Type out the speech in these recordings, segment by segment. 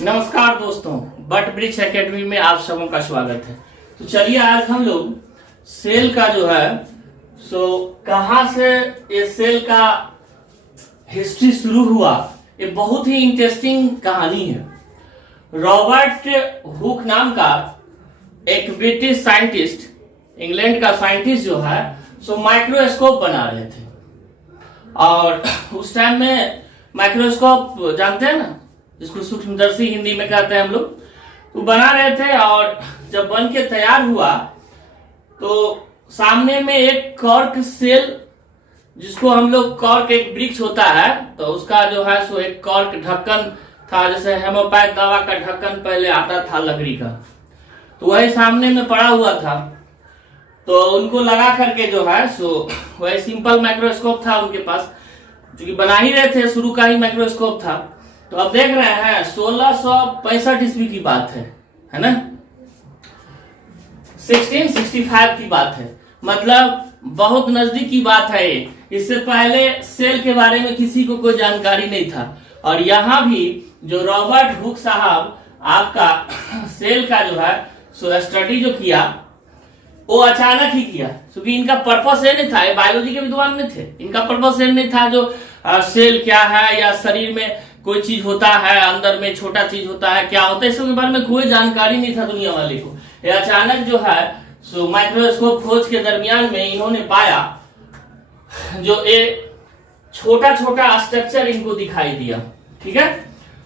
नमस्कार दोस्तों, but BRICS academy में आप सबों का स्वागत है। तो चलिए आज हम लोग सेल का जो है कहां से ये सेल का हिस्ट्री शुरू हुआ, ये बहुत ही इंटरेस्टिंग कहानी है। रॉबर्ट हुक नाम का एक ब्रिटिश साइंटिस्ट, इंग्लैंड का साइंटिस्ट जो है माइक्रोस्कोप बना रहे थे। और उस टाइम में माइक्रोस्कोप जानते हैं ना, जिसको सूक्ष्मदर्शी हिंदी में कहते हैं हम लोग, तो बना रहे थे। और जब बन के तैयार हुआ तो सामने में एक कॉर्क सेल, जिसको हम लोग कॉर्क एक वृक्ष होता है तो उसका जो है एक कॉर्क ढक्कन था, जैसे हेमोपैथ दवा का ढक्कन पहले आता था लकड़ी का, तो वही सामने में पड़ा हुआ था। तो उनको लगा करके जो है वही सिंपल माइक्रोस्कोप था उनके पास, क्योंकि बना ही रहे थे, शुरू का ही माइक्रोस्कोप था। तो अब देख रहे हैं 1665 ईस्वी की बात है ना, 1665 की बात है, मतलब बहुत नजदीक की बात है ये। इससे पहले सेल के बारे में किसी को कोई जानकारी नहीं था। और यहाँ भी जो रॉबर्ट हुक साहब आपका सेल का जो है स्टडी जो किया, वो अचानक ही किया, क्योंकि इनका पर्पस ये नहीं था, ये बायोलॉजी के विद्वान में थे, इनका पर्पस ये नहीं था जो सेल क्या है या शरीर में कोई चीज होता है, अंदर में छोटा चीज होता है, क्या होता है, इसके बारे में कोई जानकारी नहीं था दुनिया वाले को। ये अचानक जो है माइक्रोस्कोप खोज के दरमियान में इन्होंने पाया, जो ये छोटा छोटा स्ट्रक्चर इनको दिखाई दिया। ठीक है,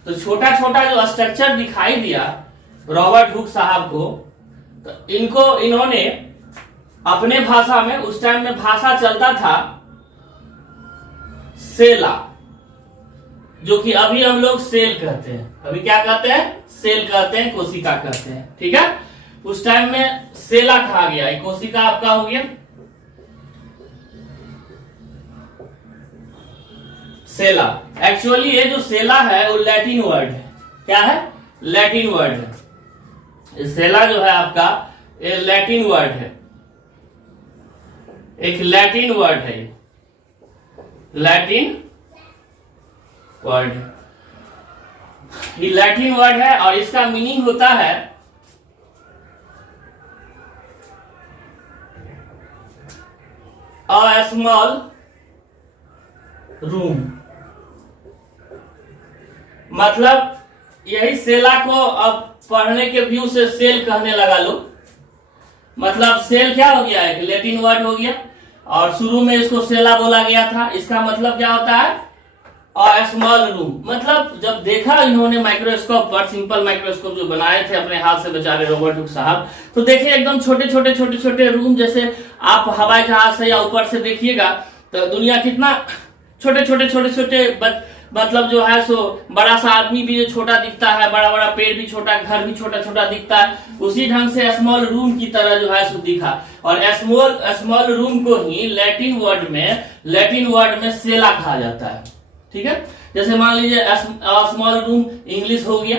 तो छोटा छोटा जो स्ट्रक्चर दिखाई दिया रॉबर्ट हुक साहब को, तो इन्होंने अपने भाषा में, उस टाइम में भाषा चलता था सेला, जो कि अभी हम लोग सेल कहते हैं। अभी क्या कहते हैं? सेल कहते हैं, कोशिका कहते हैं। ठीक है, उस टाइम में सेला कहा गया, कोशिका आपका हो गया सेला। एक्चुअली ये जो सेला है वो लैटिन वर्ड है। क्या है? लैटिन वर्ड है। सेला जो है आपका ये लैटिन वर्ड है, एक लैटिन वर्ड है, लैटिन वर्ड, ये लैटिन वर्ड है। और इसका मीनिंग होता है अ स्मॉल रूम। मतलब यही सेला को अब पढ़ने के व्यू से सेल कहने लगा लोग। मतलब सेल क्या हो गया? एक लैटिन वर्ड हो गया, और शुरू में इसको सेला बोला गया था। इसका मतलब क्या होता है? A small room. मतलब जब देखा इन्होंने माइक्रोस्कोप पर, सिंपल माइक्रोस्कोप जो बनाए थे अपने हाथ से बेचारे रॉबर्ट हुक साहब, तो देखिए एकदम छोटे छोटे रूम, जैसे आप हवाई जहाज से या ऊपर से देखिएगा तो दुनिया कितना छोटे मतलब जो है बड़ा सा आदमी भी छोटा दिखता है, बड़ा बड़ा पेड़ भी छोटा, घर भी छोटा छोटा दिखता है, उसी ढंग से स्मॉल रूम की तरह जो है दिखा। और स्मॉल रूम को ही लैटिन वर्ड में सेला कहा जाता है। ठीक है, जैसे मान लीजिए स्मॉल रूम इंग्लिश हो गया,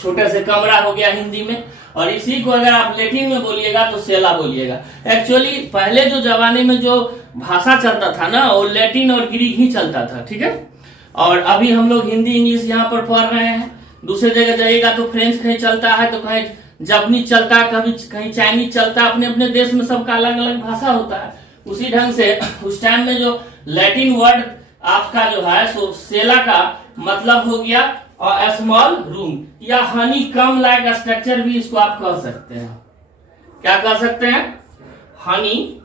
छोटे से कमरा हो गया हिंदी में, और इसी को अगर आप लैटिन में बोलिएगा तो सेला बोलिएगा। एक्चुअली पहले जो जमाने में जो भाषा चलता था ना, वो लैटिन और ग्रीक ही चलता था। ठीक है, और अभी हम लोग हिंदी इंग्लिश यहाँ पर पढ़ रहे हैं। दूसरे जगह जाइएगा तो फ्रेंच कहीं चलता है, तो कहीं जापानीज चलता है, कभी कहीं चाइनीज चलता है। अपने अपने देश में सबका अलग अलग भाषा होता है। उसी ढंग से उस टाइम में जो लैटिन वर्ड आपका जो है सेला का मतलब हो गया और स्मॉल रूम, या हनी कम लाइक स्ट्रक्चर भी इसको आप कह सकते हैं। क्या कह सकते हैं? हनी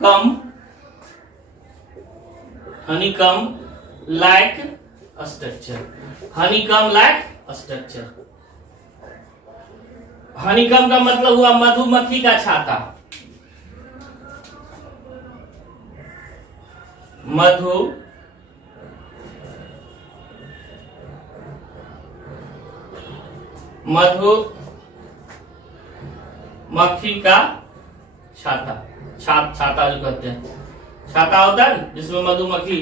कम लाइक स्ट्रक्चर। हनीकम का मतलब हुआ मधुमक्खी का छाता। मधुमक्खी का छाता जो कहते हैं, छाता होता है जिसमें मधुमक्खी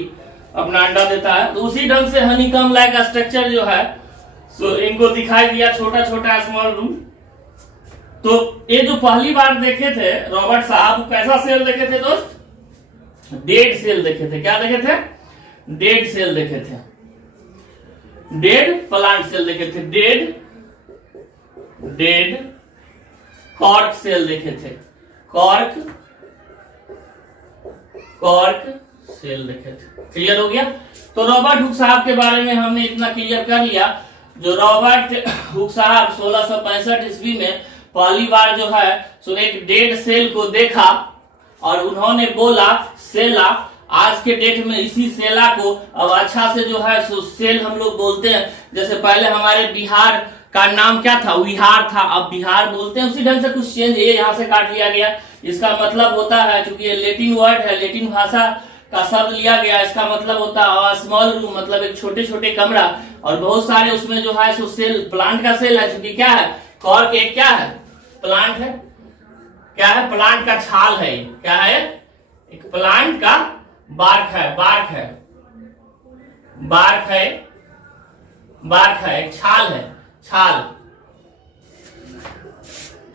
अपना अंडा देता है। तो उसी ढंग से हनीकम लाइक स्ट्रक्चर जो है इनको दिखाई दिया, छोटा छोटा स्मॉल रूम। तो ये जो पहली बार देखे थे रॉबर्ट साहब, कैसा सेल देखे थे दोस्त? डेड सेल देखे थे। क्या देखे थे? डेड सेल देखे थे। डेड प्लांट सेल देखे थे, डेड कॉर्क सेल देखे थे, कॉर्क सेल देखे थे। क्लियर हो गया। तो रॉबर्ट हुक साहब के बारे में हमने इतना क्लियर कर लिया। जो रॉबर्ट हुक साहब 1665 ईस्वी में पहली बार जो है सो एक डेड सेल को देखा और उन्होंने बोला सेला। आज के डेट में इसी सेला को अब अच्छा से जो है सो सेल हम लोग बोलते हैं। जैसे पहले हमारे बिहार का नाम क्या था, विहार था, अब बिहार बोलते हैं। उसी ढंग से कुछ चेंज ये यहाँ से काट लिया गया। इसका मतलब होता है, क्योंकि ये लेटिन वर्ड है, लेटिन भाषा का शब्द लिया गया, इसका मतलब होता है स्मॉल रूम, मतलब एक छोटे छोटे कमरा। और बहुत सारे उसमें जो है सो सेल प्लांट का सेल है, क्योंकि क्या है, कॉर्क एक क्या है, प्लांट है। क्या है, प्लांट का छाल है। क्या है, एक प्लांट का बार्क है, एक छाल है,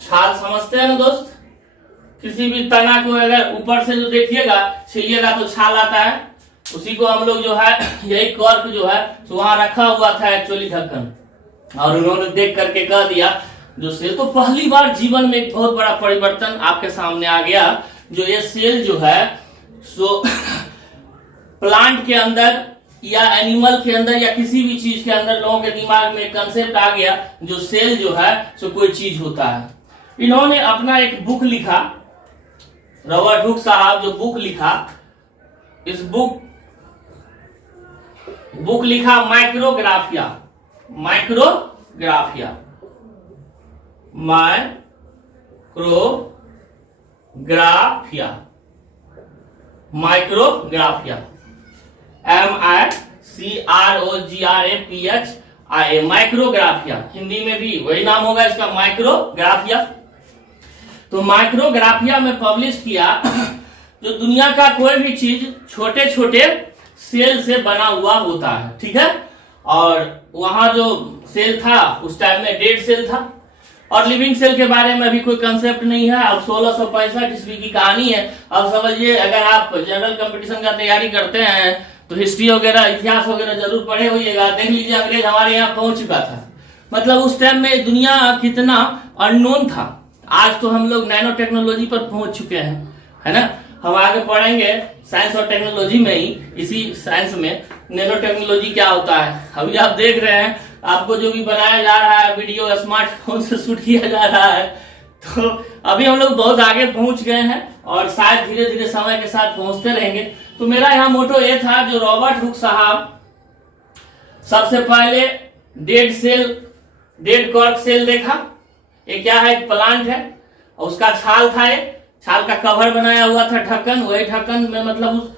छाल समझते हैं ना दोस्त। किसी भी तना को अगर ऊपर से जो देखिएगा छिलिएगा तो छाल आता है, उसी को हम लोग जो है यही कॉर्क जो है तो वहां रखा हुआ था एक्चुअली ढक्कन, और उन्होंने देख करके कह दिया जो सेल। तो पहली बार जीवन में एक बहुत बड़ा परिवर्तन आपके सामने आ गया। जो ये सेल जो है सो प्लांट के अंदर या एनिमल के अंदर या किसी भी चीज के अंदर लोगों के दिमाग में कंसेप्ट आ गया जो सेल जो है सो कोई चीज होता है। इन्होंने अपना एक बुक लिखा, रॉबर्ट हुक साहब जो बुक लिखा, इस बुक लिखा माइक्रोग्राफिया MICROGRAPHIA, माइक्रोग्राफिया। हिंदी में भी वही नाम होगा इसका, माइक्रोग्राफिया। तो माइक्रोग्राफिया में पब्लिश किया जो दुनिया का कोई भी चीज छोटे छोटे सेल से बना हुआ होता है, ठीक है। और वहां जो सेल था उस टाइम में डेड सेल था, और लिविंग सेल के बारे में अभी कोई कंसेप्ट नहीं है। अब 1665 ईस्वी की कहानी है। अब समझिए, अगर आप जनरल कंपटीशन का तैयारी करते हैं तो हिस्ट्री वगैरह, इतिहास वगैरह जरूर पढ़े होइएगा। देख लीजिए, अंग्रेज हमारे यहाँ पहुंच चुका था। मतलब उस टाइम में दुनिया कितना अननोन था। आज तो हम लोग नैनो टेक्नोलॉजी पर पहुंच चुके हैं, है ना। हम आगे पढ़ेंगे साइंस और टेक्नोलॉजी में ही, इसी साइंस में नैनो टेक्नोलॉजी क्या होता है। अभी आप देख रहे हैं, आपको जो भी बनाया जा रहा है वीडियो स्मार्टफोन से शूट किया जा रहा है। तो अभी हम लोग बहुत आगे पहुंच गए हैं और शायद धीरे धीरे समय के साथ पहुंचते रहेंगे। तो मेरा यहाँ मोटो ये था, जो रॉबर्ट हुक साहब सबसे पहले डेड कॉर्क सेल देखा। ये क्या है, एक प्लांट है, और उसका छाल था, ये छाल का कवर बनाया हुआ था, ढक्कन। वही ढक्कन में मतलब उस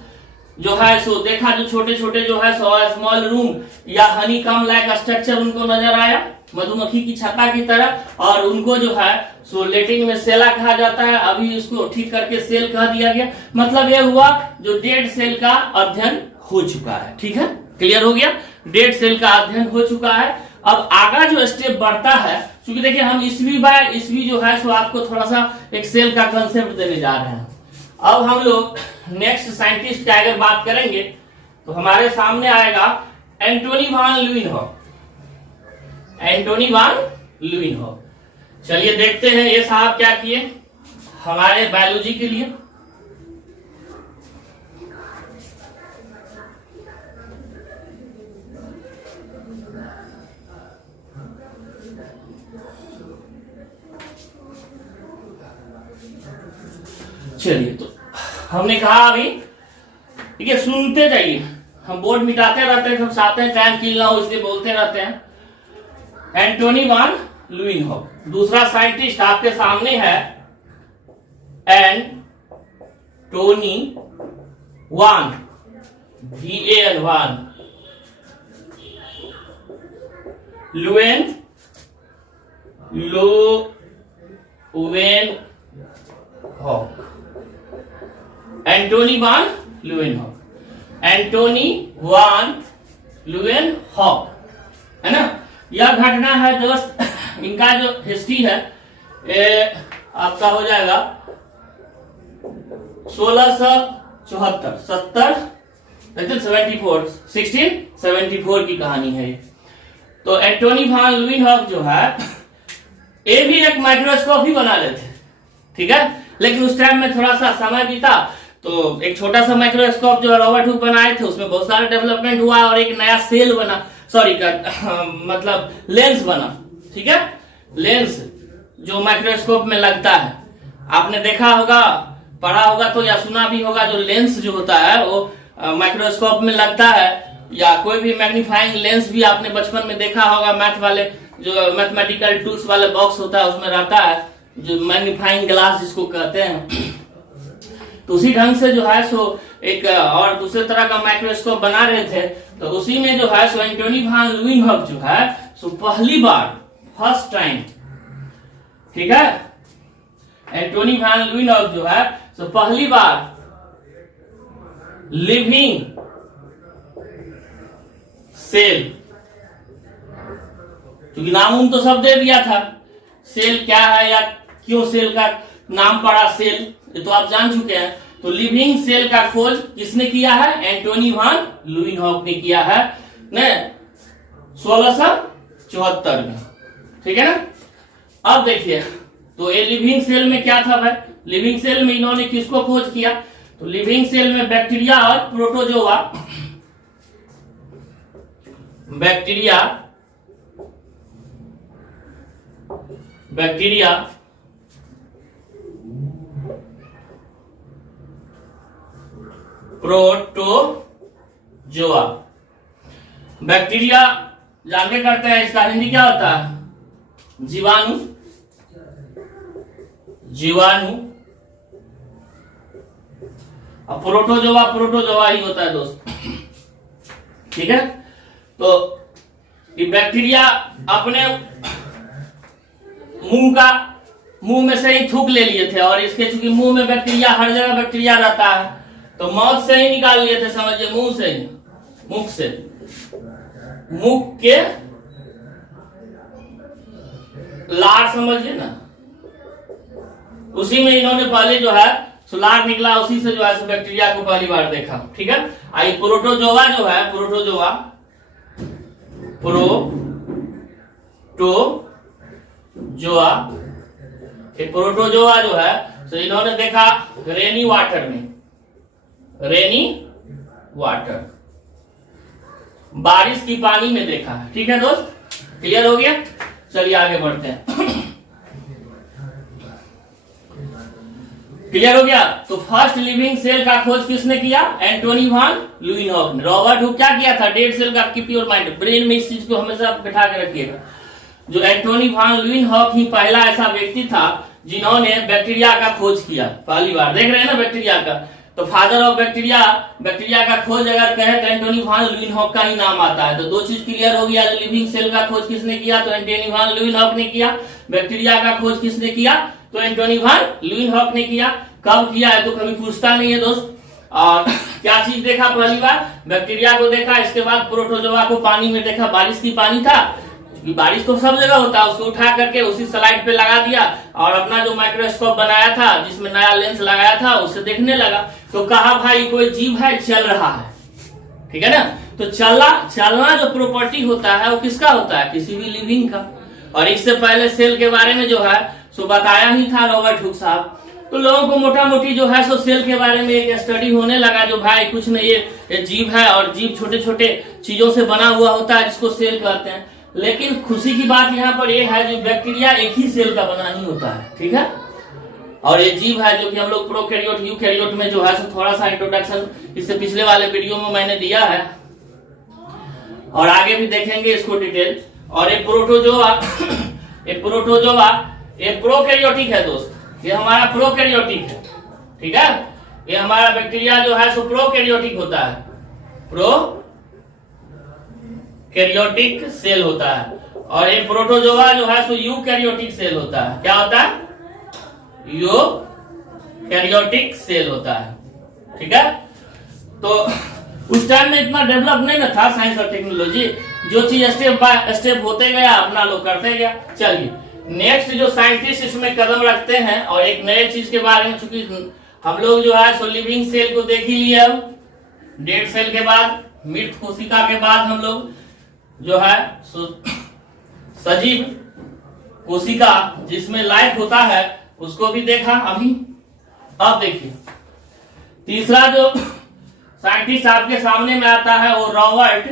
जो है सो देखा, जो छोटे छोटे जो है स्मॉल रूम या हनी कम लाइक स्ट्रक्चर उनको नजर आया, मधुमक्खी की छत्ता की तरह। और उनको जो है सो लेटिन में सेला कहा जाता है। अभी इसको ठीक करके सेल कह दिया गया। मतलब ये हुआ जो डेड सेल का अध्ययन हो चुका है, ठीक है, क्लियर हो गया। डेड सेल का अध्ययन हो चुका है। अब आगा जो स्टेप बढ़ता है, क्योंकि देखिए हम ईस्वी बाय ईस्वी जो है सो आपको थोड़ा सा एक सेल का कंसेप्ट देने जा रहे हैं। अब हम लोग नेक्स्ट साइंटिस्ट की अगर बात करेंगे तो हमारे सामने आएगा एंटोनी वान ल्यूइनहोफ। चलिए देखते हैं ये साहब क्या किए हमारे बायोलॉजी के लिए। चलिए, तो हमने कहा अभी, ठीक है, सुनते जाइए। हम बोर्ड मिटाते रहते हैं, हम चाहते हैं टाइम किल ना हो, इसलिए बोलते रहते हैं। एंटोनी वान ल्यूइनहोफ। दूसरा साइंटिस्ट आपके सामने है एंटोनी वान, VAN, वान ल्यूइनहोफ। एंटोनी वान ल्यूइनहोफ, है ना। यह घटना है दोस्त, इनका जो हिस्ट्री है ये आपका हो जाएगा 1674 की कहानी है। तो एंटोनी वान ल्यूवेनहॉक जो है ये भी एक माइक्रोस्कोप ही बना रहे थे, ठीक है। लेकिन उस टाइम में थोड़ा सा समय बीता तो एक छोटा सा माइक्रोस्कोप जो रॉबर्ट हुक बनाए थे उसमें बहुत सारा डेवलपमेंट हुआ और एक नया सेल बना, सॉरी मतलब लेंस बना, ठीक है। लेंस जो माइक्रोस्कोप में लगता है, आपने देखा होगा, पढ़ा होगा तो या सुना भी होगा, जो लेंस जो होता है वो माइक्रोस्कोप में लगता है, या कोई भी मैग्नीफाइंग लेंस भी आपने बचपन में देखा होगा, मैथ वाले जो मैथमेटिकल टूल्स वाले बॉक्स होता है उसमें रहता है, जो मैग्नीफाइंग ग्लास जिसको कहते हैं। तो उसी ढंग से जो है सो एक और दूसरे तरह का माइक्रोस्कोप बना रहे थे। तो उसी में जो है सो एंटोनी वान ल्यूवेनहॉक जो है सो पहली बार, फर्स्ट टाइम, ठीक है, एंटोनी वान ल्यूवेनहॉक जो है सो पहली बार लिविंग सेल, क्योंकि नाम तो सब दे दिया था, सेल क्या है या क्यों सेल का नाम पड़ा सेल, ये तो आप जान चुके हैं। तो लिविंग सेल का खोज किसने किया है? एंटोनी वान ल्यूवेनहॉक ने किया है ने 1674 में, ठीक है ना। अब देखिए, तो ये लिविंग सेल में क्या था भाई? लिविंग सेल में इन्होंने किसको खोज किया? तो लिविंग सेल में बैक्टीरिया और प्रोटोजोआ, बैक्टीरिया प्रोटोजोआ। बैक्टीरिया जानते करते हैं, इसका हिंदी क्या होता है? जीवाणु, जीवाणु। अब प्रोटोजोआ ही होता है दोस्त, ठीक है। तो ये बैक्टीरिया अपने मुंह में से ही थूक ले लिए थे, और इसके चूंकि मुंह में बैक्टीरिया, हर जगह बैक्टीरिया रहता है, तो मौत से ही निकाल लिए थे, समझिए, मुंह से ही, मुख से, मुख के लार, समझिए ना, उसी में इन्होंने पहले जो है सुलार निकला, उसी से जो है बैक्टीरिया को पहली बार देखा, ठीक है। आई प्रोटोजोआ जो है, प्रोटोजोआ जो है तो इन्होंने देखा रेनी वाटर में, रेनी वाटर, बारिश की पानी में देखा, ठीक है दोस्त, क्लियर हो गया। चलिए आगे बढ़ते हैं। क्लियर हो गया। तो फर्स्ट लिविंग सेल का खोज किसने किया? एंटोनी वान ल्यूवेनहॉक ने। रॉबर्ट हुक क्या किया था? डेड सेल का, कीप योर माइंड, ब्रेन में इस चीज को हमेशा बिठा के रखिएगा। जो एंटोनी वान ल्यूवेनहॉक ही पहला ऐसा व्यक्ति था जिन्होंने बैक्टीरिया का खोज किया पहली बार। देख रहे हैं ना बैक्टीरिया का, तो फादर ऑफ बैक्टीरिया, बैक्टीरिया का खोज अगर कहे तो एंटोनी वान ल्यूवेनहॉक का ही नाम आता है। तो दो चीज क्लियर हो गया। जो लिविंग सेल का खोज किसने किया? तो एंटोनी वान ल्यूवेनहॉक ने किया। बैक्टीरिया का खोज किसने किया? तो एंटोनी वान ल्यूवेनहॉक ने किया। कब किया है तो कभी पूछता नहीं है दोस्त। और क्या चीज देखा पहली बार? बैक्टीरिया को देखा, इसके बाद प्रोटोजोआ को पानी में देखा, बारिश की पानी था, क्योंकि बारिश तो सब जगह होता है, उसको उठा करके उसी स्लाइड पे लगा दिया और अपना जो माइक्रोस्कोप बनाया था जिसमें नया लेंस लगाया था उससे देखने लगा। तो कहा भाई कोई जीव है, चल रहा है, ठीक है ना। तो चलना जो प्रॉपर्टी होता है वो किसका होता है? किसी भी लिविंग का। और इससे पहले सेल के बारे में जो है सो बताया ही था रॉबर्ट हुक साहब। तो लोगों को मोटा मोटी जो है सो सेल के बारे में एक स्टडी होने लगा, जो भाई कुछ नहीं, ये जीव है और जीव छोटे छोटे चीजों से बना हुआ होता है जिसको सेल कहते हैं। लेकिन खुशी की बात यहाँ पर यह है जो बैक्टीरिया एक ही सेल का बना ही होता है, ठीक है। और ये जीव है जो कि हम लोग प्रोकैरियोट यूकैरियोट में जो है सो थोड़ा सा इंट्रोडक्शन इससे पिछले वाले वीडियो में मैंने दिया है और आगे भी देखेंगे इसको डिटेल। और ये प्रोटोजोआ ये प्रोकैरियोटिक है दोस्त, ये हमारा प्रोकैरियोटिक है, ठीक है। ये हमारा बैक्टीरिया जो है सो प्रोकैरियोटिक होता है, प्रोकैरियोटिक सेल होता है। और ये प्रोटोजोआ जो है सो यूकैरियोटिक सेल होता है। क्या होता है? यूकैरियोटिक सेल होता है, ठीक है। तो उस टाइम में इतना डेवलप नहीं ना था साइंस और टेक्नोलॉजी, जो चीज स्टेप बाय स्टेप होते गया अपना लोग करते गया। चलिए नेक्स्ट जो साइंटिस्ट इसमें कदम रखते हैं और एक नए चीज के बारे में, चूंकि हम लोग जो है सो लिविंग सेल को देख ही लिया, अब डेड सेल के बाद, मृत कोशिका के बाद हम लोग जो है सजीव कोशिका जिसमें लाइफ होता है उसको भी देखा अभी। अब देखिए तीसरा जो साइंटिस्ट आपके सामने में आता है वो रॉबर्ट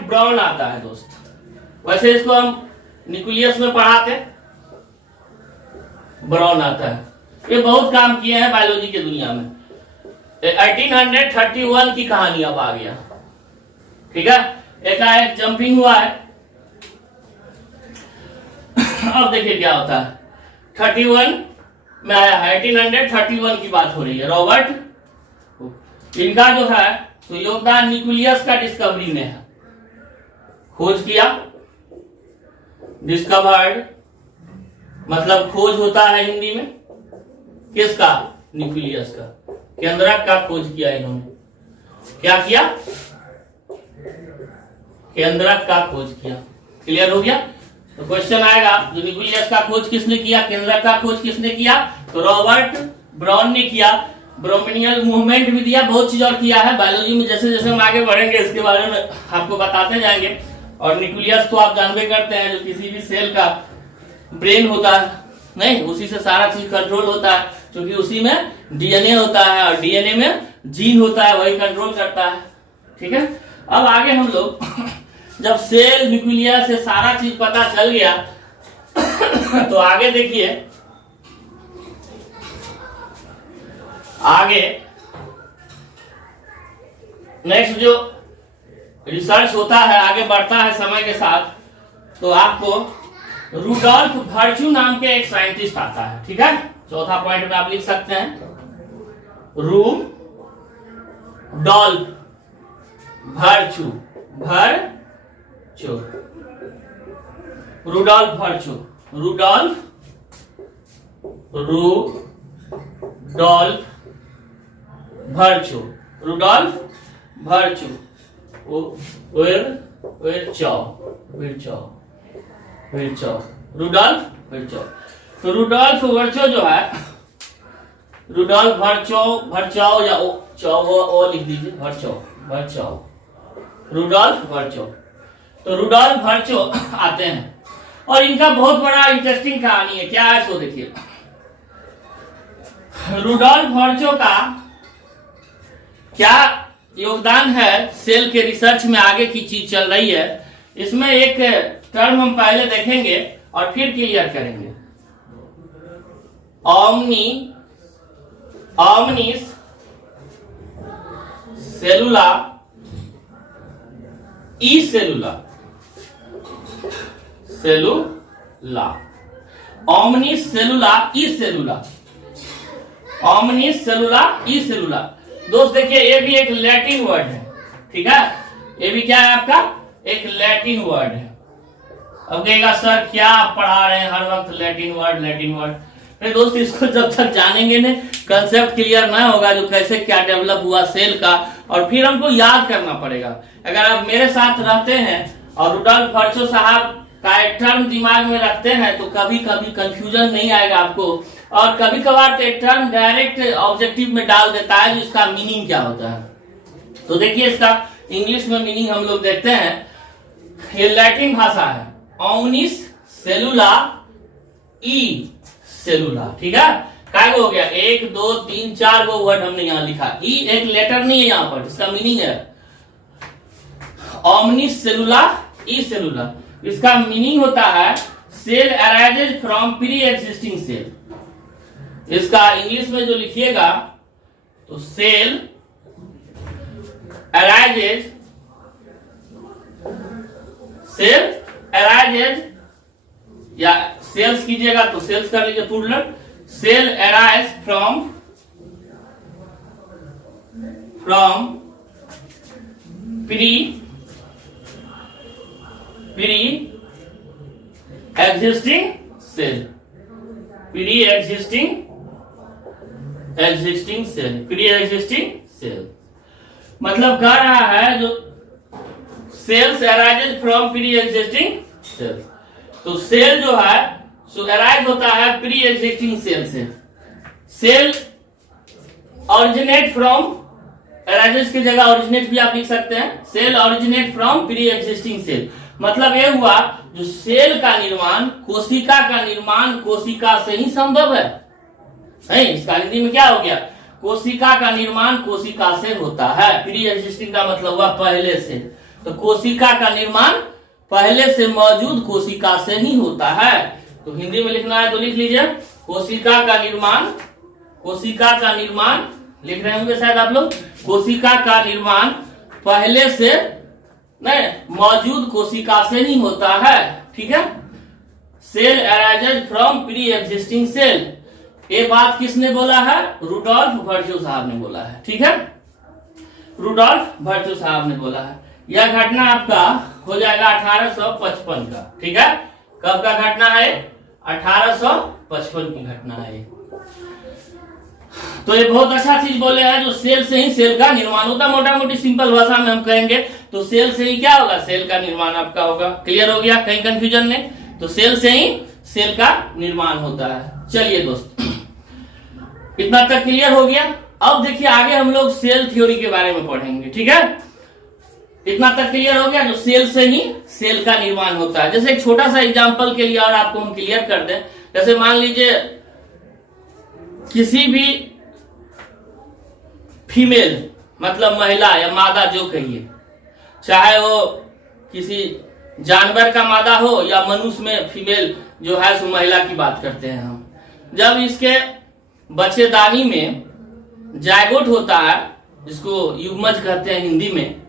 ब्राउन आता है दोस्त। वैसे इसको हम न्यूक्लियस में पढ़ाते, ब्राउन आता है। ये बहुत काम किए हैं बायोलॉजी की दुनिया में। 1831 की कहानी अब आ गया, ठीक है। एकाएक जंपिंग हुआ है। अब देखिए क्या होता है। 31 में आया है, 1831 की बात हो रही है। रॉबर्ट, इनका जो है तो योगदान न्यूक्लियस का डिस्कवरी में है। खोज किया, डिस्कवर्ड मतलब खोज होता है हिंदी में किसका? न्यूक्लियस का। केंद्रक का खोज किया इन्होंने। क्या किया? केंद्रक का खोज किया। क्लियर हो गया? तो क्वेश्चन आएगा जो न्यूक्लियस का खोज किसने किया, केंद्रक का खोज किसने किया? तो रॉबर्ट ब्राउन ने किया। ब्रोमिनियल मूवमेंट भी दिया, बहुत चीज और किया है बायोलॉजी में। जैसे जैसे हम आगे बढ़ेंगे इसके बारे में आपको बताते जाएंगे। और न्यूक्लियस तो आप जानबे करते हैं जो किसी भी सेल का ब्रेन होता है, नहीं उसी से सारा चीज कंट्रोल होता है, क्योंकि उसी में डीएनए होता है और डीएनए में जीन होता है, वही कंट्रोल करता है। ठीक है, अब आगे हम लोग जब सेल न्यूक्लियस से सारा चीज पता चल गया तो आगे देखिए, आगे नेक्स्ट जो रिसर्च होता है आगे बढ़ता है समय के साथ, तो आपको रुडोल्फ वर्च्यू नाम के एक साइंटिस्ट आता है। ठीक है, चौथा पॉइंट में आप लिख सकते हैं Rudolf Virchow, Rudolf Virchow, Rudolf Virchow, Rudolf Virchow, Rudolf Virchow. तो रुडोल्फ वर्च्यू जो है, रुडोल्फ वर्च्यू या ओ लिख दीजिए, वर्च्यू, रुडोल्फ वर्च्यू। तो रुडोल्फ वर्च्यू आते हैं और इनका बहुत बड़ा इंटरेस्टिंग कहानी है। क्या है सो देखिए, रुडोल्फ वर्च्यू का क्या योगदान है सेल के रिसर्च में, आगे की चीज चल रही है। इसमें एक टर्म हम पहले देखेंगे और फिर क्लियर करेंगे। ऑमनिस सेलुला ई सेलुला, ऑमनिस सेलुला ई सेलुला, ऑमनिस सेलुला ई सेलुला। दोस्त देखिए ये भी एक लैटिन वर्ड है। ठीक है, ये भी क्या है आपका? एक लैटिन वर्ड है। अब कहेगा सर क्या आप पढ़ा रहे हैं हर वक्त लैटिन वर्ड। नहीं दोस्त, इसको जब तक जानेंगे ना, कंसेप्ट क्लियर ना होगा जो कैसे क्या डेवलप हुआ सेल का, और फिर हमको याद करना पड़ेगा। अगर आप मेरे साथ रहते हैं और रुडोल्फ वर्च्यू साहब का एक टर्म दिमाग में रखते हैं तो कभी कभी कंफ्यूजन नहीं आएगा आपको। और कभी कभार तो एक टर्म डायरेक्ट ऑब्जेक्टिव में डाल देता है जो इसका मीनिंग क्या होता है। तो देखिए इसका इंग्लिश में मीनिंग हम लोग देखते हैं। ये लैटिन भाषा है, ऑमनिस सेलुला ई सेलुला। ठीक है, क्या हो गया? 1 2 3 4 वो वर्ड हमने यहाँ लिखा। ई एक लेटर नहीं है यहाँ पर, इसका मीनिंग है ऑमनिस सेलुला ई सेलुला। इसका मीनिंग होता है cell arises from pre existing cell. इसका इंग्लिश में जो लिखिएगा तो सेल अराइजेज, या सेल्स कीजिएगा तो सेल्स कर लीजिए plural, cell arise from pre existing cell, pre existing cell. मतलब कह रहा है जो cells arises from pre existing cell. तो सेल जो है सो अराइज होता है प्री एग्जिस्टिंग सेल से। सेल ऑरिजिनेट फ्रॉम अराइजेस की जगह ओरिजिनेट भी आप लिख सकते हैं। Cell originate from pre existing cell, मतलब ये हुआ जो सेल का निर्माण, कोशिका का निर्माण कोशिका से ही संभव है। इसका हिंदी में क्या हो गया, कोशिका का निर्माण कोशिका से होता है। प्री एग्जिस्टिंग का मतलब हुआ पहले से, तो कोशिका का निर्माण पहले से मौजूद कोशिका से ही होता है। तो हिंदी में लिखना है तो लिख लीजिए, कोशिका का निर्माण, कोशिका का निर्माण लिख रहे होंगे शायद आप लोग, कोशिका का निर्माण पहले से नहीं मौजूद कोशिका से ही होता है। ठीक है, cell arises from pre existing cell, ये बात किसने बोला है, रुडोल्फ वर्च्यू साहब ने बोला है। ठीक है, रुडोल्फ वर्च्यू साहब ने बोला है। यह घटना आपका हो जाएगा 1855 का। ठीक है, कब का घटना है, 1855 की घटना है। तो ये बहुत अच्छा चीज बोले हैं, जो सेल से ही सेल का निर्माण होता है। मोटा मोटी सिंपल भाषा में हम कहेंगे तो सेल से ही क्या होगा, सेल का निर्माण आपका होगा। क्लियर हो गया, कहीं कंफ्यूजन नहीं। तो सेल से ही सेल का निर्माण होता है। चलिए दोस्त, इतना तक क्लियर हो गया। अब देखिए आगे हम लोग सेल थ्योरी के बारे में पढ़ेंगे। ठीक है, इतना तक क्लियर हो गया, जो सेल से ही सेल का निर्माण होता है। जैसे एक छोटा सा एग्जांपल के लिए और आपको हम क्लियर कर दें, जैसे मान लीजिए किसी भी फीमेल, मतलब महिला या मादा जो कहिए, चाहे वो किसी जानवर का मादा हो या मनुष्य में फीमेल जो है सो महिला की बात करते हैं हम, जब इसके बच्चेदानी में जायगोट होता है, जिसको युग्मज कहते हैं हिंदी में,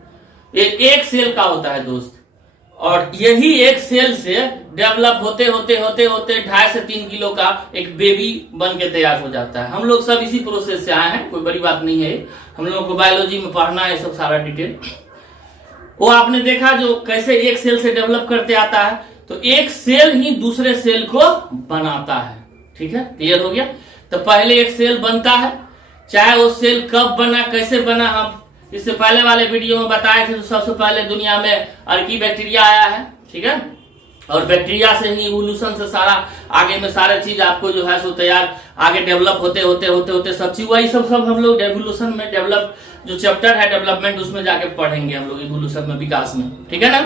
ये एक सेल का होता है दोस्त, और यही एक सेल से डेवलप होते होते होते होते 2.5 से 3 किलो का एक बेबी बन के तैयार हो जाता है। हम लोग सब इसी प्रोसेस से आए हैं, कोई बड़ी बात नहीं है। हम लोगों को बायोलॉजी में पढ़ना है सब सारा डिटेल। वो आपने देखा जो कैसे एक सेल से डेवलप करते आता है, तो एक सेल ही दूसरे सेल को बनाता है। ठीक है, क्लियर हो गया। तो पहले एक सेल बनता है, चाहे वो सेल कब बना, कैसे बना, हम इससे पहले वाले वीडियो में बताए थे। तो सबसे पहले दुनिया में अर्की बैक्टीरिया आया है। ठीक है, और बैक्टीरिया से ही इवोल्यूशन से सारा आगे में सारे चीज आपको जो है सो तैयार आगे डेवलप होते होते होते होते सब चीज वही सब हम लोग एवोल्यूशन में डेवलप जो चैप्टर है डेवलपमेंट, उसमें जाके पढ़ेंगे हम लोग इवोल्यूशन में, विकास में। ठीक है ना।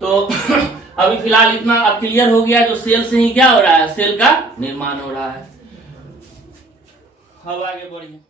तो अभी फिलहाल इतना अब क्लियर हो गया, जो सेल से ही क्या हो रहा है, सेल का निर्माण हो रहा है। अब आगे बढ़िए।